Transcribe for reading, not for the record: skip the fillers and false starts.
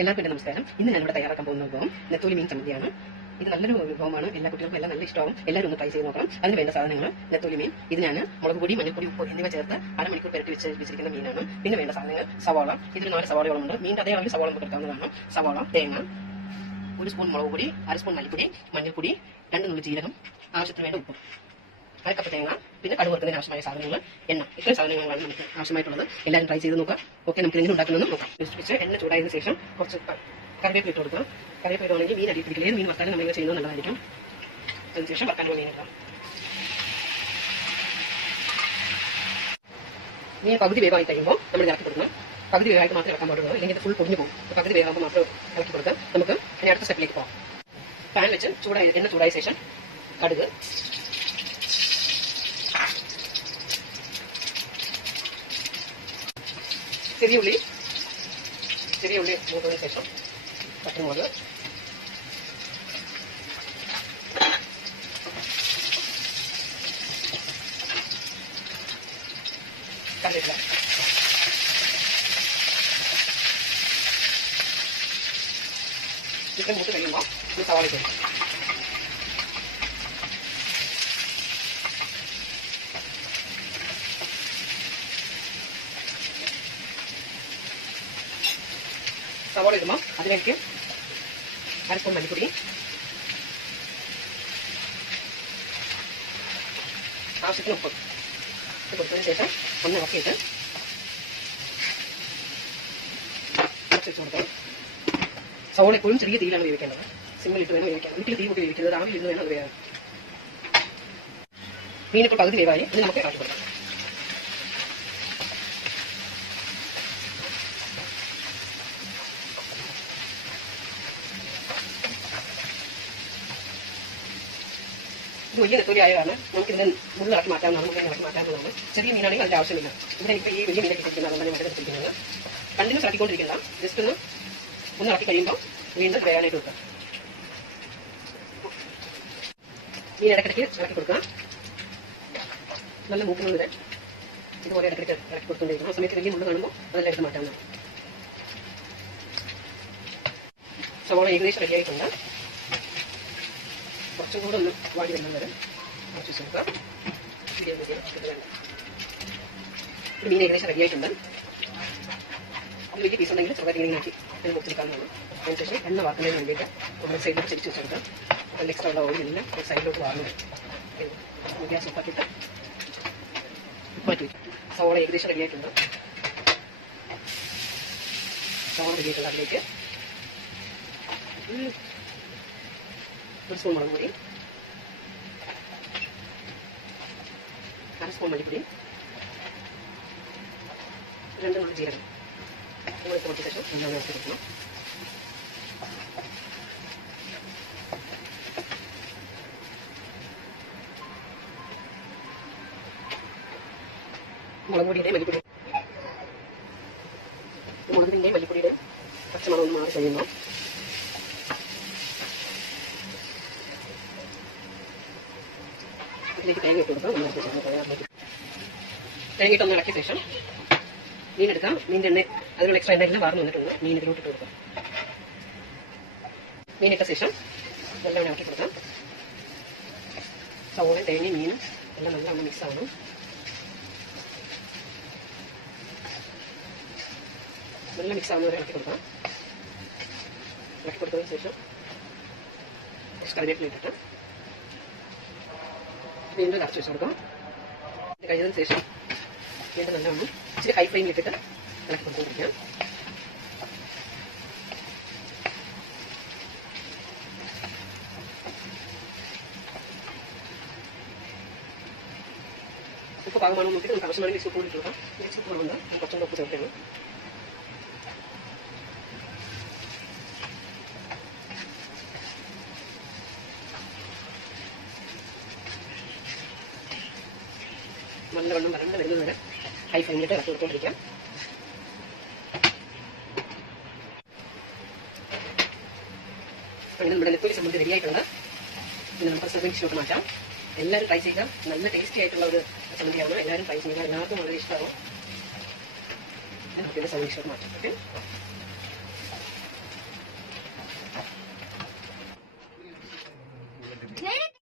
എല്ലാവർക്കും എൻ്റെ നമസ്കാരം. ഇന്ന് ഞാനിവിടെ തയ്യാറാക്കാൻ പോകുന്ന വിഭവം നെത്തോലി മീൻ ചമ്മന്തിയാണ്. ഇത് നല്ലൊരു വിഭവമാണ്. എല്ലാ കുട്ടികൾക്കും എല്ലാം നല്ല ഇഷ്ടമാവും. എല്ലാവരും ഒന്ന് ട്രൈ ചെയ്ത് നോക്കണം. അതിന് വേണ്ട സാധനങ്ങൾ: നെത്തോലി മീൻ. ഇത് ഞാൻ മുളക് പൊടി, മഞ്ഞൾപ്പൊടി, ഉപ്പ് എന്നിവ ചേർത്ത് അരമണിക്കൂർ പുരട്ടി വെച്ചിരിക്കുന്ന മീനാണ്. പിന്നെ വേണ്ട സാധനങ്ങൾ: സവാള. ഇതിൽ 4 സവാളയോളം ഉണ്ട്. മീൻ്റെ അതേ അളവിൽ സവാള നമുക്ക് എടുക്കാവുന്നതാണ്. സവാള, തേങ്ങ, 1 സ്പൂൺ മുളക് പൊടി, 1/2 സ്പൂൺ മഞ്ഞൾപ്പൊടി, 2 നുള്ളി ജീരകം, ആവശ്യത്തിന് വേണ്ട ഉപ്പ്, 1 കപ്പ് തേങ്ങ, പിന്നെ കടുക് വറുക്കുന്നതിന് ആവശ്യമായ സാധനങ്ങൾ, എണ്ണ. ഇത്രയും സാധനങ്ങളാണ് നമുക്ക് ആവശ്യമായിട്ടുള്ളത്. എല്ലാവരും ട്രൈ ചെയ്ത് നോക്കുക. ഓക്കെ, നമുക്ക് എങ്ങനെ ഉണ്ടാക്കുന്നതെന്ന് നോക്കാം. വെച്ച് എണ്ണ ചൂടായതിനു ശേഷം കുറച്ച് കറിവേപ്പില ഇട്ട് കൊടുക്കുക. കറിവേപ്പില ഇടുവാണെങ്കിൽ മീൻ അടിയിൽ പിടിക്കില്ല. ഏത് മീൻ വറുത്താലും നമ്മൾ ചെയ്യുന്നത് നല്ലതായിരിക്കും. അതിനുശേഷം വറുക്കാനുള്ള മീൻ ഇടാം. മീൻ പകുതി വേഗമായി കഴിയുമ്പോൾ നമ്മൾ ഇറക്കി കൊടുക്കണം. പകുതി വേഗമായിട്ട് മാത്രമേ ഇറക്കാൻ പാടുള്ളൂ, അല്ലെങ്കിൽ ഫുൾ പൊടിഞ്ഞു പോകും. പകുതി വേഗമാകുമ്പോൾ മാത്രം ഇറക്കി കൊടുക്കാം. നമുക്ക് ഇനി അടുത്ത സ്റ്റെപ്പിലേക്ക് പോകാം. പാൻ വെച്ച് എണ്ണ ചൂടായ ശേഷം കടുക്, ചെറിയ ഉള്ളി മൂത്തതിന് ശേഷം പച്ചമുളക്, കറിവേപ്പില, ചിക്കൻ മൂത്ത് കഴിയുമ്പോൾ ഇത് സവാള ഇടും. സവാള ഇടുമ്പോൾ അതിലേക്ക് 1/2 സ്പൂൺ മല്ലിപ്പൊടി, ആവശ്യത്തിന് ഉപ്പ് കൊടുത്തതിന് ശേഷം ഒന്ന് ഇളക്കിയിട്ട് അടച്ചു വെച്ച് കൊടുക്കണം. സവാള എപ്പോഴും ചെറിയ തീയിലാണ് വേവിക്കേണ്ടത്. സിമ്മിലിട്ട് വേണം വേവിക്കാൻ. ഒരിക്കലും തീ കൂട്ടി വേവിക്കുന്നത്. ആവിയിൽ ഇരുന്ന് വേണം അത് വേവാൻ. മീനിപ്പോൾ പകുതി വേവായി. ഇനി നമുക്ക് ഇളക്കി കൊടുക്കാം. ഇത് വലിയ നെത്തോലി ആയതാണ്. നമുക്ക് ഇതിന്റെ മുള്ളിളക്കി മാറ്റാവുന്നതാണ്. നമുക്ക് ഇളക്കി മാറ്റാവുന്നതാണ്. ചെറിയ മീനാണെങ്കിൽ അതിന്റെ ആവശ്യമില്ല. ഇവിടെ ഇപ്പോൾ ഈ വലിയ മീനൊക്കെ ഇരിക്കുന്നത് അതുകൊണ്ട് ഞാൻ എടുത്തിരിക്കുന്നത്. കണ്ടിന്യൂസ് ഇളക്കിക്കൊണ്ടിരിക്കേണ്ട. ജസ്റ്റ് ഒന്ന് ഇളക്കി കഴിയുമ്പോൾ വീണ്ടും വേകാനായിട്ട് വെക്കുക. മീൻ ഇടയ്ക്കിടയ്ക്ക് ഇളക്കി കൊടുക്കുക. നല്ല മൂക്കുന്നത് വരെ ഇതുപോലെ ഇടയ്ക്കിടയ്ക്ക് ഇളക്കി കൊടുത്തുകൊണ്ടിരിക്കണം. ആ സമയത്ത് വലിയ മുള്ള് കാണുമ്പോൾ അതെല്ലാം എടുത്ത് മാറ്റാവുന്നതാണ്. സവാള ഏകദേശം റെഡിയായിട്ടുണ്ട്. കുറച്ചും കൂടെ ഒന്ന് വാടി വരുന്നത് വരെ കുറച്ച് ചേർക്കുക. മീൻ ഏകദേശം റെഡിയായിട്ടുണ്ട്. ഇത് വലിയ പീസ് ഉണ്ടെങ്കിൽ ചെറുതായിട്ട് ഇങ്ങനെ ആക്കി മുറിച്ചെടുക്കാവുന്നതാണ്. അതിനുശേഷം എണ്ണ വാർക്കുന്നതിന് വേണ്ടിയിട്ട് നമ്മൾ സൈഡിലോട്ട് തിരിച്ച് വെച്ചെടുക്കാം. അതിൽ എക്സ്ട്രാ ഉള്ള ഓയിലെല്ലാം സൈഡിലോട്ട് വാർന്നു ഗ്യാസ് ഓഫാക്കിയിട്ട് മാറ്റി വയ്ക്കും. സവാള ഏകദേശം റെഡിയായിട്ടുണ്ട്. സവാള റെഡിയായിട്ടുണ്ട്. അതിലേക്ക് 1 സ്പൂൺ മുളക് പൊടി, 1/2 സ്പൂൺ മല്ലിപ്പൊടി, 2 നുള്ളി ജീരകം കൊടുത്ത ശേഷം നല്ലോണം ഇളക്കി കൊടുക്കണം. മുളക് പൊടിയുടെയും മല്ലിപ്പൊടിയുടെ പച്ചമണം ഒന്ന് മാറി കഴിയുമ്പോൾ ഇതിലേക്ക് തേങ്ങ ഇട്ട് കൊടുക്കാം. തേങ്ങ ഇട്ടൊന്ന് ഇളക്കിയ ശേഷം മീനെടുക്കാം. മീനിൻ്റെ എണ്ണ അതിനുള്ള എക്സ്ട്രാ എണ്ണയെല്ലാം വാർന്ന് വന്നിട്ടുണ്ട്. മീൻ ഇതിലോട്ട് ഇട്ട് കൊടുക്കാം. മീനിട്ട ശേഷം എല്ലാം ഇളക്കി കൊടുക്കാം. സവോള, തേങ്ങയും മീനും എല്ലാം നല്ലോണം മിക്സ് ആവണം. നല്ല മിക്സ് ആവുന്നവരെ ഇളക്കി കൊടുക്കാം. ഇളക്കി കൊടുത്തതിന് ശേഷം കുറച്ച് കറിവേപ്പില ഇട്ടിട്ട് വീണ്ടും അടച്ചു വെച്ച് കൊടുക്കാം. ഇത് കഴിഞ്ഞതിന് ശേഷം വീണ്ടും നല്ലോണം ഇച്ചിരി ഹൈ ഫ്ലെയിമിൽ ഇട്ടിട്ട് ഇളക്കി കൊടുത്തുകൊണ്ടിരിക്കാം. ഉപ്പ് പാകമാണോ നോക്കിയിട്ട് നമുക്ക് ആവശ്യമാണെങ്കിൽ ഉപ്പ് കൂടി ഇട്ട് കൊടുക്കാം. ഉപ്പ് കുറവുണ്ട്. കുറച്ചുകൂടെ ഉപ്പ് ചേർക്കണം. നല്ലവണ്ണം വരണ്ട് വരുന്നത് വരെ ഹൈ ഫ്ലെയിമിലിട്ട് ഇളക്കി കൊടുത്തുകൊണ്ടിരിക്കാം. അങ്ങനെ നമ്മുടെ നെത്തോലി ചമ്മന്തി റെഡിയായിട്ടുണ്ട്. ഇനി നമുക്ക് സർവിംഗ് മാറ്റാം. എല്ലാവരും ട്രൈ ചെയ്യുക. നല്ല ടേസ്റ്റി ആയിട്ടുള്ള ഒരു ചമ്മന്തിയാണ്. എല്ലാവരും ട്രൈ ചെയ്യുക. എല്ലാവർക്കും വളരെ ഇഷ്ടമാവും. നമുക്കിത് സർവിംഗ് മാറ്റാം. ഓക്കെ. നേരെ